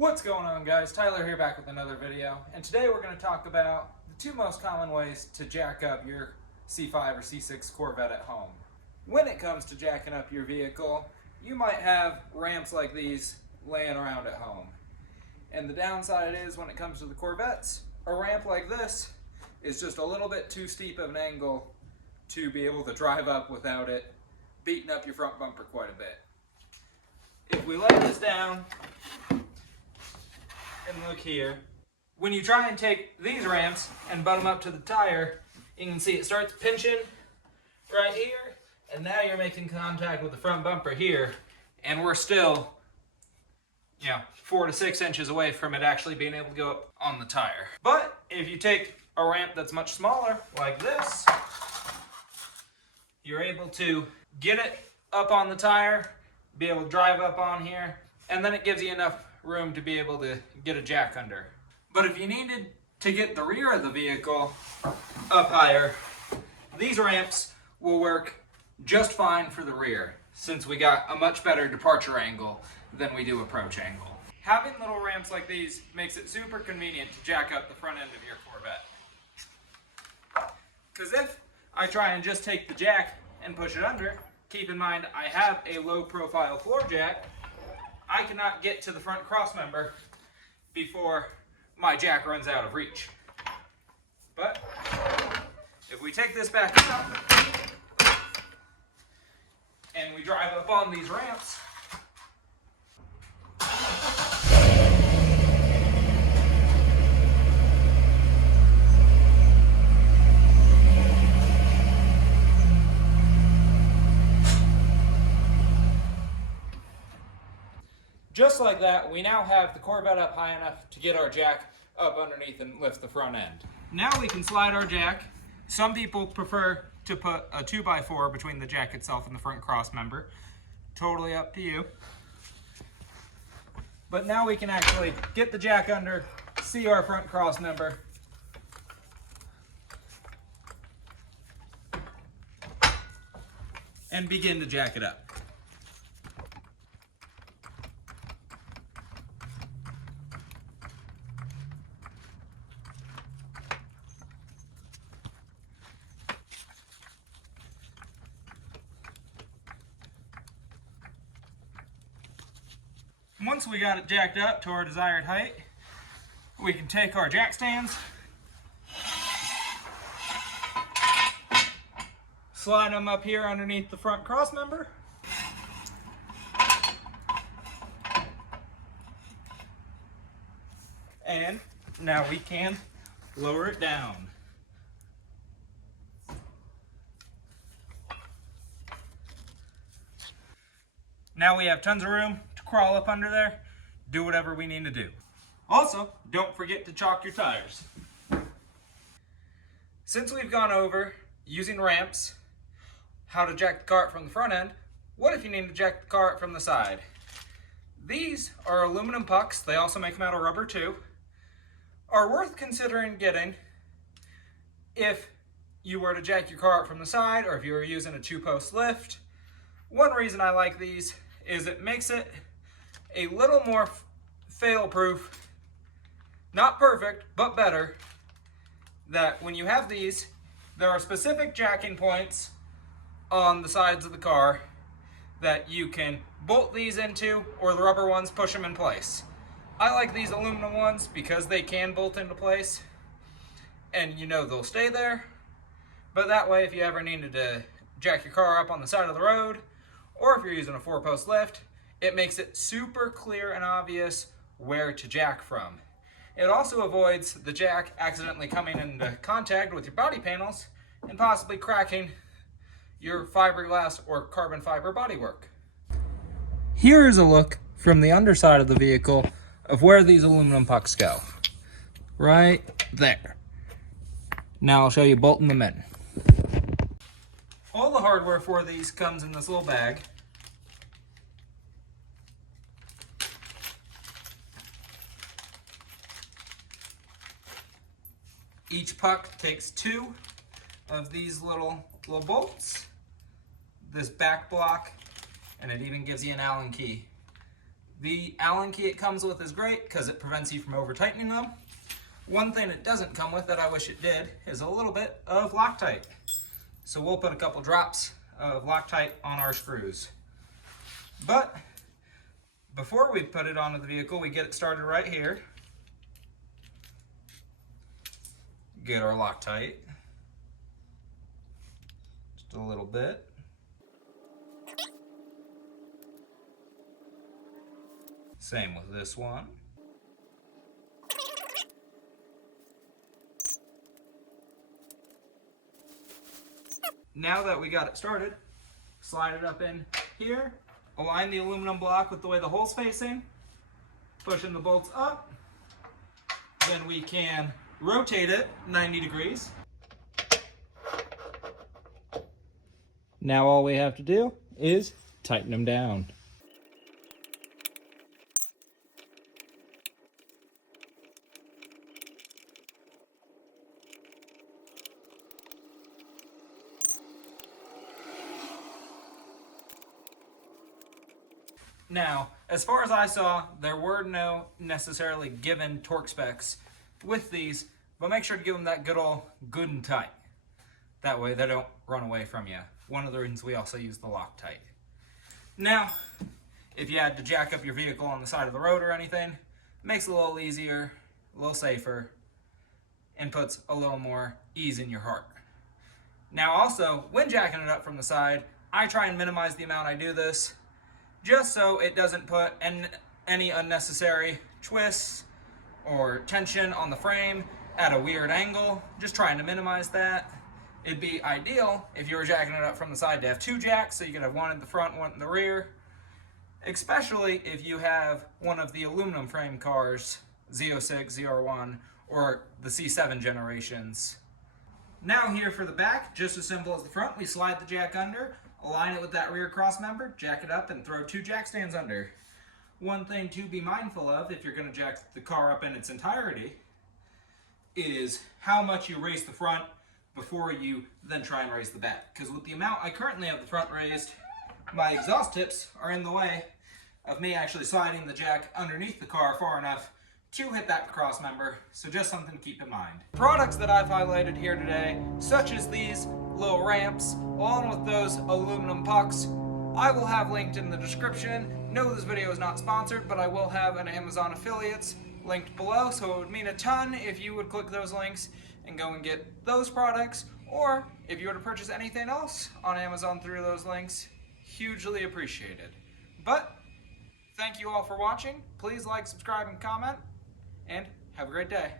What's going on, guys? Tyler here, back with another video, and today we're going to talk about the two most common ways to jack up your C5 or C6 Corvette at home. When it comes to jacking up your vehicle, you might have ramps like these laying around at home. And the downside is, when it comes to the Corvettes, a ramp like this is just a little bit too steep of an angle to be able to drive up without it beating up your front bumper quite a bit. If we lay this down and look here, when you try and take these ramps and butt them up to the tire, you can see it starts pinching right here, and now you're making contact with the front bumper here, and we're still 4 to 6 inches away from it actually being able to go up on the tire. But if you take a ramp that's much smaller, like this, you're able to get it up on the tire, be able to drive up on here, and then it gives you enough room to be able to get a jack under. But if you needed to get the rear of the vehicle up higher, these ramps will work just fine for the rear, since we got a much better departure angle than we do approach angle. Having little ramps like these makes it super convenient to jack up the front end of your Corvette. Because if I try and just take the jack and push it under, keep in mind I have a low profile floor jack, I cannot get to the front crossmember before my jack runs out of reach. But if we take this back up and we drive up on these ramps, just like that, we now have the Corvette up high enough to get our jack up underneath and lift the front end. Now we can slide our jack. Some people prefer to put a 2x4 between the jack itself and the front cross member. Totally up to you. But now we can actually get the jack under, see our front cross member, and begin to jack it up. Once we got it jacked up to our desired height, we can take our jack stands, slide them up here underneath the front cross member, and now we can lower it down. Now we have tons of room to crawl up under there, do whatever we need to do. Also, don't forget to chalk your tires. Since we've gone over using ramps, how to jack the car up from the front end, what if you need to jack the car up from the side? These are aluminum pucks, they also make them out of rubber too, are worth considering getting if you were to jack your car up from the side, or if you were using a 2-post lift. One reason I like these is it makes it a little more fail-proof, not perfect, but better, that when you have these, there are specific jacking points on the sides of the car that you can bolt these into, or the rubber ones push them in place. I like these aluminum ones because they can bolt into place, and they'll stay there, but that way if you ever needed to jack your car up on the side of the road, or if you're using a 4-post lift, it makes it super clear and obvious where to jack from. It also avoids the jack accidentally coming into contact with your body panels and possibly cracking your fiberglass or carbon fiber bodywork. Here is a look from the underside of the vehicle of where these aluminum pucks go. Right there. Now I'll show you bolting them in. All the hardware for these comes in this little bag. Each puck takes 2 of these little bolts, this back block, and it even gives you an Allen key The Allen key it comes with is great because it prevents you from over tightening them. One thing it doesn't come with that I wish it did is a little bit of Loctite. So we'll put a couple drops of Loctite on our screws. But before we put it onto the vehicle, we get it started right here. Get our Loctite. Just a little bit. Same with this one. Now that we got it started, slide it up in here, align the aluminum block with the way the hole's facing, pushing the bolts up, then we can rotate it 90 degrees. Now all we have to do is tighten them down. Now, as far as I saw, there were no necessarily given torque specs with these, but make sure to give them that good and tight. That way they don't run away from you. One of the reasons we also use the Loctite. Now, if you had to jack up your vehicle on the side of the road or anything, it makes it a little easier, a little safer, and puts a little more ease in your heart. Now also, when jacking it up from the side, I try and minimize the amount I do this, just so it doesn't put any unnecessary twists or tension on the frame at a weird angle. Just trying to minimize that. It'd be ideal if you were jacking it up from the side to have two jacks, so you could have one in the front, one in the rear. Especially if you have one of the aluminum frame cars, Z06, ZR1, or the C7 generations. Now here for the back, just as simple as the front, we slide the jack under, align it with that rear cross member, jack it up, and throw two jack stands under. One thing to be mindful of if you're going to jack the car up in its entirety is how much you raise the front before you then try and raise the back. Because with the amount I currently have the front raised, my exhaust tips are in the way of me actually sliding the jack underneath the car far enough to hit that cross member, so just something to keep in mind. Products that I've highlighted here today, such as these little ramps, along with those aluminum pucks, I will have linked in the description. No, this video is not sponsored, but I will have an Amazon affiliates linked below, so it would mean a ton if you would click those links and go and get those products, or if you were to purchase anything else on Amazon through those links, hugely appreciated. But thank you all for watching. Please like, subscribe, and comment, and have a great day.